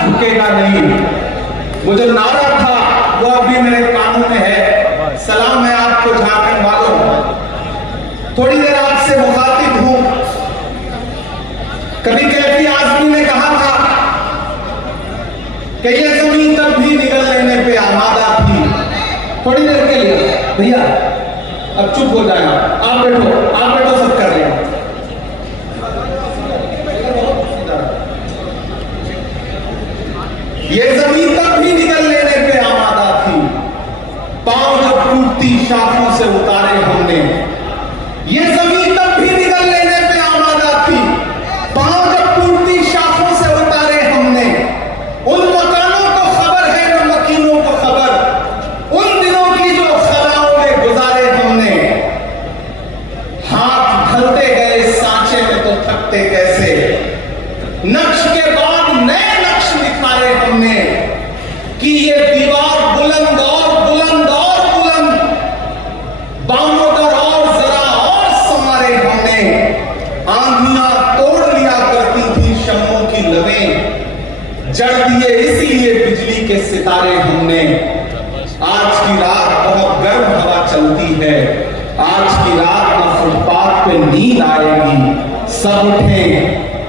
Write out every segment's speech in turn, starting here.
झुकेगा नहीं। वो जो नारा था वो अभी मेरे कानों में है। सलाम है आपको झारखंड वालों, थोड़ी देर आपसे मुखातिब हूं। कभी कैफी आजमी ने कहा था कि ये जमीन तब भी निगल लेने पे आमादा थी। थोड़ी देर के लिए भैया अब चुप हो जाए, आप बैठो सब कर रहे हैं। ये जमीन तब भी निगल लेने पे आमादा थी, पांव जब टूटती शाखों से उतारे हमने। ये जमीन तब भी निगल लेने पे आमादा थी, पांव जब टूटती शाखों से उतारे हमने। उन मकानों को खबर है न मकीनों को खबर, उन दिनों की जो खलाओं में गुजारे हमने। हाथ ढलते गए सांचे में तो थकते कैसे, नक्श के बाद नए नक्श निखारे हमने। कि ये दीवार बुलंद और बुलंद और बुलंद, बामोदर और जरा और संवारे हमने। आंधियां तोड़ लिया करती थी शम्मों की लवें, जड़ दिए इसलिए बिजली के सितारे हमने। आज की रात बहुत गर्म हवा चलती है, आज की रात में फुटपाथ पे नींद आएगी। सब उठे,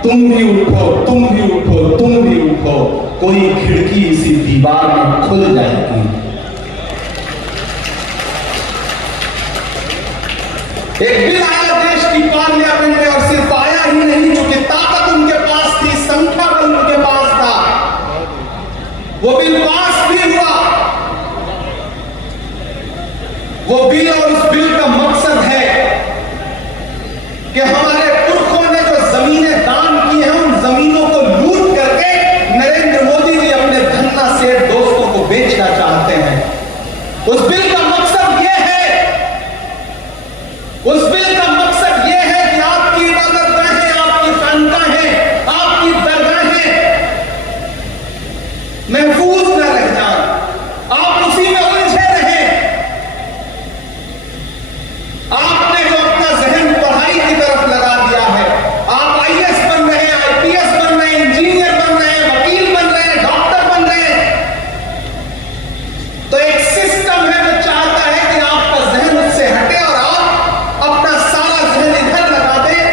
तुम भी उठो, तुम भी उठो, तुम भी उठो, कोई खिड़की इसी दीवार में खुल जाएगी। एक बिल आया देश की पार्लियामेंट में, और सिर्फ आया ही नहीं, चूंकि ताकत उनके पास थी, संख्या बल उनके पास था, वो बिल पास भी हुआ। वो बिल और उस बिल का मकसद है कि हमारे पुरखों ने जो जमीनें दान की हैं, उन जमीनों को लूट करके नरेंद्र मोदी जी अपने धन्ना सेठ दोस्तों को बेचना चाहते हैं। उस बिल का मकसद यह है, उस बिल का मकसद यह है कि आपकी इबादतगाहें, आपकी खानकाहें, आपकी दरगाहें महफूज न रह जाएं, आप उसी में उलझे रहें। आपने जो अपना जहन पढ़ाई की तरफ लगा दिया है, आप आईएएस बन रहे हैं, आईपीएस बन रहे हैं, इंजीनियर बन रहे हैं, वकील बन रहे हैं, डॉक्टर बन रहे हैं, तो एक सिस्टम है जो चाहता है कि आपका जहन उससे हटे और आप अपना सारा जहन इधर लगा दें,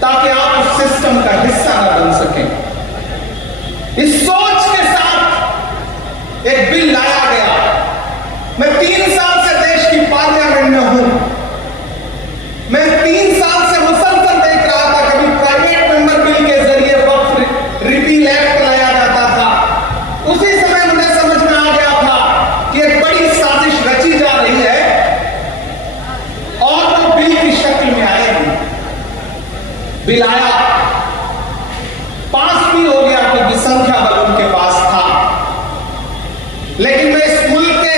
ताकि आप उस सिस्टम का हिस्सा न बन सकें। इस सोच के साथ एक बिल लाया गया। मैं 3 साल से देश की पार्लियामेंट में हूं, मैं 3 साल से मुसलसल देख रहा था, कभी प्राइवेट मेंबर बिल के जरिए वक्फ रिपील एक्ट लाया जाता था। उसी समय मुझे समझ में आ गया था कि एक बड़ी साजिश रची जा रही है और वो बिल की शक्ल में आएगी। बिल आया, पास भी हो गया क्योंकि संख्या बल उनके पास था। लेकिन मैं इस मुल्क के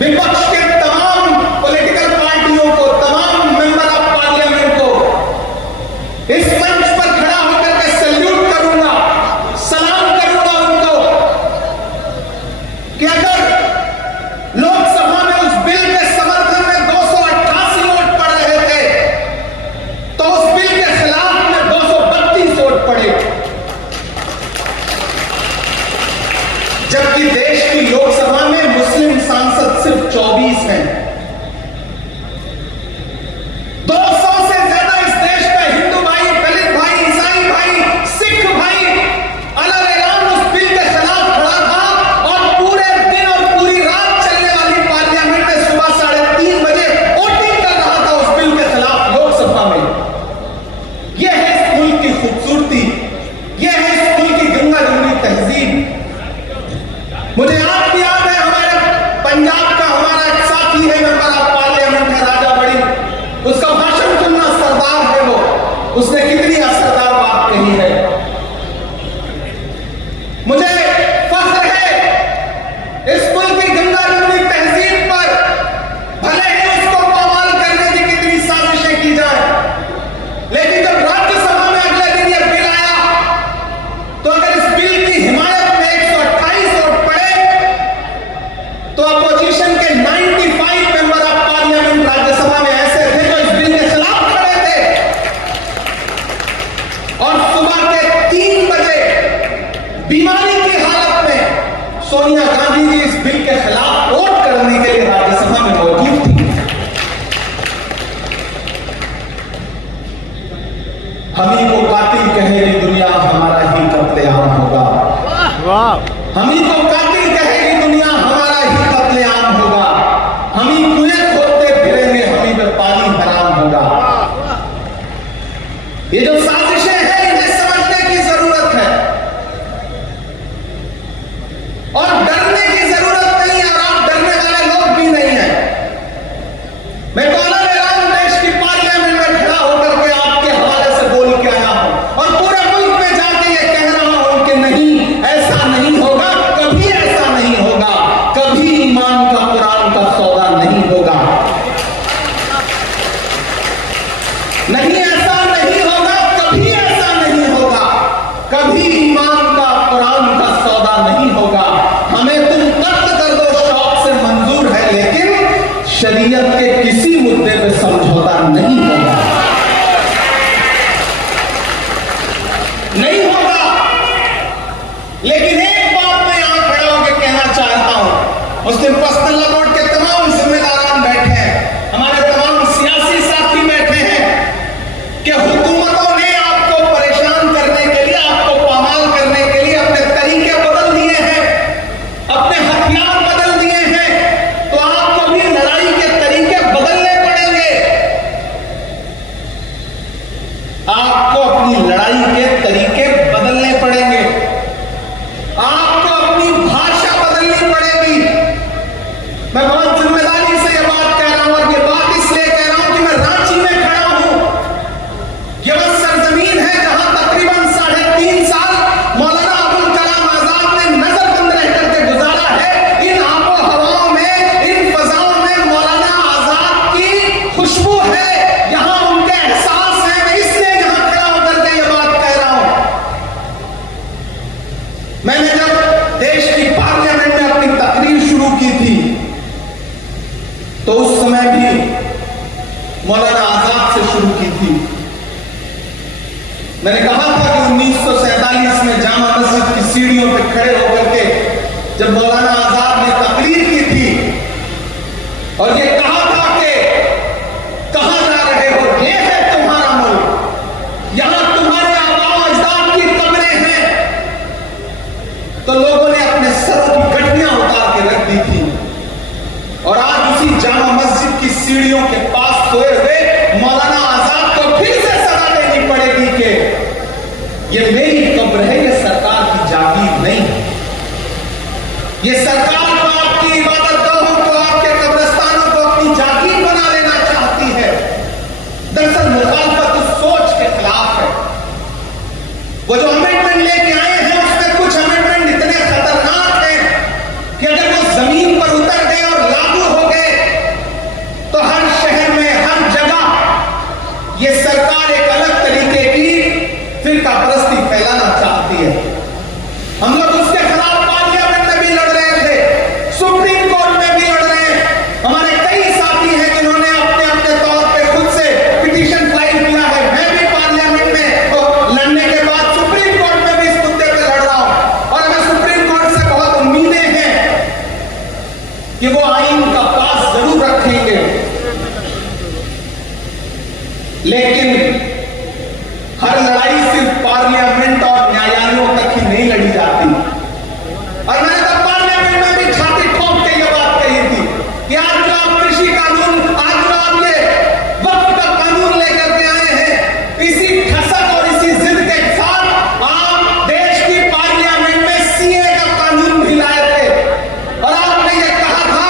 विपक्ष के तमाम पॉलिटिकल पार्टियों को, तमाम मेंबर ऑफ पार्लियामेंट को इस मंच पर खड़ा होकर के सैल्यूट करूंगा, सलाम करूंगा उनको कि अगर लोकसभा में उस बिल के समर्थन में 288 वोट पड़ रहे थे, तो उस बिल के खिलाफ में 232 वोट पड़े। जबकि देश की लोकसभा में मुस्लिम सांसद सिर्फ 24 हैं। 200 से ज्यादा इस देश में हिंदू भाई, दलित भाई, ईसाई भाई, सिख भाई अलग ऐलान उस बिल के खिलाफ खड़ा था, और पूरे दिन और पूरी रात चलने वाली पार्लियामेंट में सुबह 3:30 बजे वोटिंग कर रहा था उस बिल के खिलाफ लोकसभा में। यह है इस मुल्क की खूबसूरती, यह है इस मुल्क की गंगा जमुनी तहजीब। मुझे आज भी याद है, हमारे पंजाब का हमारा एक साथी है सोनिया गांधी जी इस बिल के खिलाफ वोट करने के लिए राज्यसभा में मौजूद थी। हम ही को कातिल कहेगी दुनिया, हमारा ही कत्लेआम होगा। हम ही को कातिल कहेगी दुनिया, हमारा ही कत्लेआम होगा। हम ही कुएं खोदते फिरेंगे, हम ही पे पानी हराम होगा। ये जो साजिशें हैं इन्हें समझने की जरूरत है और डरने की जरूरत नहीं है, और आप डरने वाले लोग भी नहीं है। मैं कौन ले रहा हूं, देश की पार्लियामेंट में खड़ा होकर के आपके हवाले से बोल के आया हूं और पूरे मुल्क में जाके ये कह रहा हूं कि नहीं, ऐसा नहीं होगा, कभी ऐसा नहीं होगा, कभी ईमान का कुरान का सौदा नहीं होगा। नहीं, ऐसा नहीं होगा, कभी ऐसा नहीं होगा, कभी ईमान का कुरान का सौदा नहीं होगा। हमें तुम कत्ल कर दो, शौक से मंजूर है, लेकिन शरीयत के किसी मुद्दे पे समझौता नहीं होगा, नहीं होगा। लेकिन एक बात मैं यहां खड़ा होकर कहना चाहता हूं, मुस्लिम पर्सनल लॉ बोर्ड के तमाम जिम्मेदारान बैठे हैं, हमारे तमाम सियासी साथी बैठे हैं कि हुकूमतों ने आपको परेशान करने के लिए, आपको पामाल करने के लिए अपने तरीके बदल दिए हैं, अपने हथियार बदल दिए हैं, तो आपको भी लड़ाई के तरीके बदलने पड़ेंगे। आपको अपनी लड़ाई के तरीके बदलने पड़ेंगे, आपको अपनी भाषा बदलनी पड़ेगी। मैं बहुत जिम्मेदारी से यह बात कह रहा हूं और यह बात इसलिए कह रहा हूं कि मैं रांची में खड़ा हूं। यह वह सरजमीन है जहां तकरीबन 3.5 साल मौलाना अबुल कलाम आजाद ने नजरबंद रह करके गुजारा है। इन आबो हवाओं में, इन फजाओं में मौलाना आजाद की खुशबू है, यहां उनके एहसास है। मैं इसलिए यहां खड़ा होकर के यह बात कह रहा हूं। मैंने जब देश की पार्लियामेंट में अपनी तकरीर शुरू की थी तो उस समय भी मौलाना आजाद से शुरू की थी। मैंने कहा था कि 1947 में जामा मस्जिद की सीढ़ियों पर खड़े होकर के जब मौलाना आजाद ने तकरीर की थी और ये कहा था कि कहां जा रहे हो, ये है तुम्हारा मुल्क, यहां तुम्हारे आबा अजदाद की कब्रें हैं, तो लोगों ने अपने सरों की गठियां उतार के रख दी थी। और आज उसी जामा मस्जिद की सीढ़ियों के पास सोए हुए मौलाना आजाद को फिर से सदा देनी पड़ेगी कि ये मेरी कब्र है, ये सरकार की जागीर नहीं है। ये सरकार को आपकी इबादतगाहों को, आपके कब्रिस्तानों को अपनी जागीर बना लेना चाहती है। दरअसल मुखालफत उस सोच के खिलाफ है। वो जो अमेंडमेंट लेके आए हैं उसमें कुछ अमेंडमेंट इतने खतरनाक हैं कि अगर वो जमीन पर उतर गए और लागू हो गए तो हर शहर में, हर जगह ये सरकार एक अलग तरीके की फिरकापरस्ती फैलाना चाहती है। हम लोग उसके खिलाफ पार्लियामेंट में भी लड़ रहे थे, सुप्रीम कोर्ट में भी लड़ रहे हैं। हमारे कई साथी हैं जिन्होंने अपने अपने तौर पे खुद से पिटीशन फाइल किया है। मैं भी पार्लियामेंट में तो लड़ने के बाद सुप्रीम कोर्ट में भी इस मुद्दे पे लड़ रहा हूं और हमें सुप्रीम कोर्ट से बहुत उम्मीदें हैं कि वो आइन का पास जरूर रखेंगे, लेकिन हर लड़ाई सिर्फ पार्लियामेंट और न्यायालयों तक ही नहीं लड़ी जाती। और मैंने तो पार्लियामेंट में भी छाती ठोक के यह बात कही थी कि आज जो आप कृषि कानून, आज जो आप ये वक्फ का कानून लेकर के आए हैं, इसी ठसक और इसी जिद के साथ आप देश की पार्लियामेंट में सीए का कानून भी लाए थे और आपने ये कहा था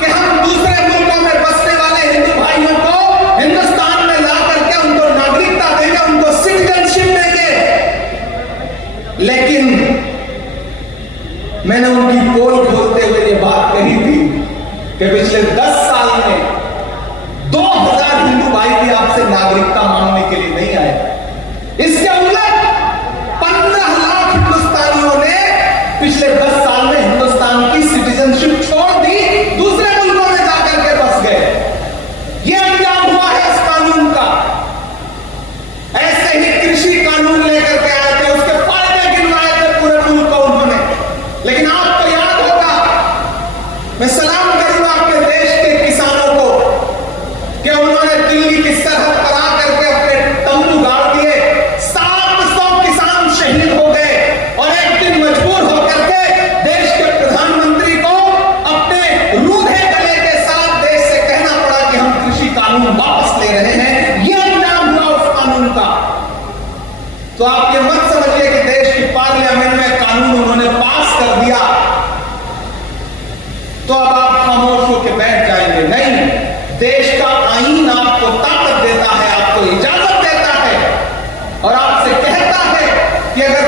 कि हम दूसरे मुल्कों में बसने वाले हिंदू भाइयों को हिंदुस्तान में ला करके उनको नागरिकता देंगे, उनको सिटीजनशिप देंगे। लेकिन मैंने उनकी पोल खोलते हुए ये बात कही थी कि पिछले 10 साल में 2000 हिंदू भाई भी आपसे नागरिकता मांगने के लिए नहीं आए। इसके उलट 15 लाख हिंदुस्तानियों ने पिछले 10 साल में हिंदुस्तान की सिटीजनशिप छोड़ दी, दूसरे मुल्कों में जाकर के बस गए। यह अंजाम हुआ है इस कानून का। ऐसे ही कृषि कानून लेकर के आए थे, उसके फायदे गिनवाए थे पूरे मुल्क को उन्होंने। लेकिन आपको याद होगा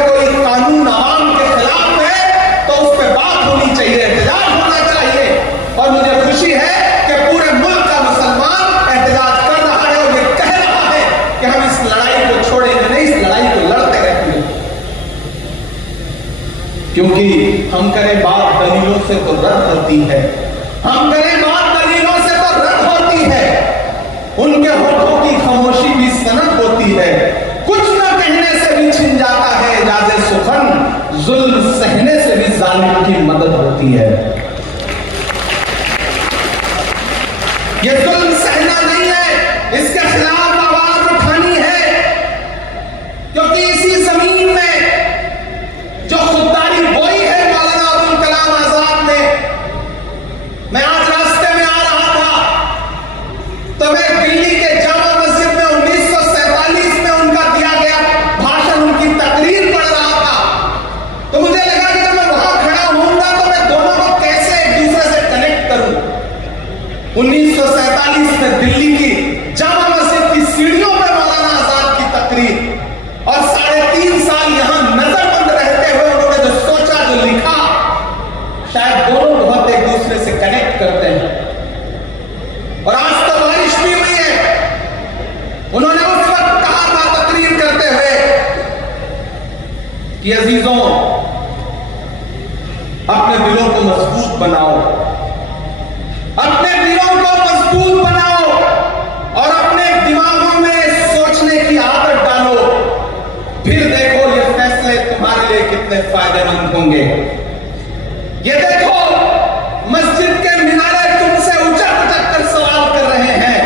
कोई कानून आवाम के खिलाफ है तो उस पर बात होनी चाहिए, एहतजाज होना चाहिए। और मुझे खुशी है कि पूरे मुल्क का मुसलमान एहतजाज कर रहा है और ये कह रहा है कि हम इस लड़ाई को छोड़ेंगे नहीं, इस लड़ाई को लड़ते रहेंगे। क्योंकि हम करें बात दलीलों से तो रद्द होती है, हम करें बात दलीलों से तो रद्द होती है। उनके होठों की खामोशी भी सनद होती है। कुछ न कहने से भी छिन जाता है इजाज़े सुखन, जुल्म सहने से भी जालिम की मदद होती है। ये जुल्म सहना नहीं है, इसके खिलाफ आवाज उठानी है। क्योंकि इसी जमीन में जो खुददारी बोई है मौलाना अब्दुल कलाम आजाद ने, मैं आज रास्ते में आ रहा था तो मैं दिल्ली के जामा मस्जिद में 1947 में उनका दिया गया भाषण, उनकी तकरीर पढ़ रहा था। तो मुझे लगा कि जब मैं वहां खड़ा होऊंगा तो मैं दोनों को कैसे एक दूसरे से कनेक्ट करूं। 1947 में दिल्ली की जामा मस्जिद की सीढ़ियों पर मौलाना आजाद की तकरीर, और 3.5 साल यहां नजरबंद रहते हुए उन्होंने जो सोचा, जो लिखा, शायद दोनों बहुत एक दूसरे से कनेक्ट करते हैं। और आज तो बारिश भी हुई है। उन्होंने उस वक्त कहा था तकरीर करते हुए कि अजीजों, अपने दिलों को मजबूत बनाओ, अपने दिलों को मजबूत बनाओ और अपने दिमागों में सोचने की आदत डालो। फिर देखो ये फैसले तुम्हारे लिए कितने फायदेमंद होंगे। ये देखो मस्जिद के मीनारे तुमसे उचक उचक कर सवाल कर रहे हैं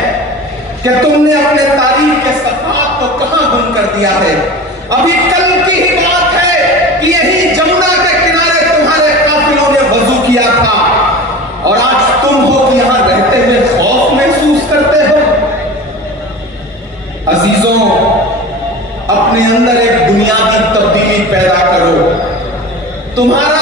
कि तुमने अपने तारीख के सफात को कहां गुम कर दिया है। अभी कल की ही बात है कि यही जमुना के किनारे तुम्हारे काफिलों ने वजू किया था, और आज तुम हो कि यहां रहते हुए खौफ महसूस करते हो। अजीजों, अपने अंदर एक बुनियादी तब्दीली पैदा करो। तुम्हारा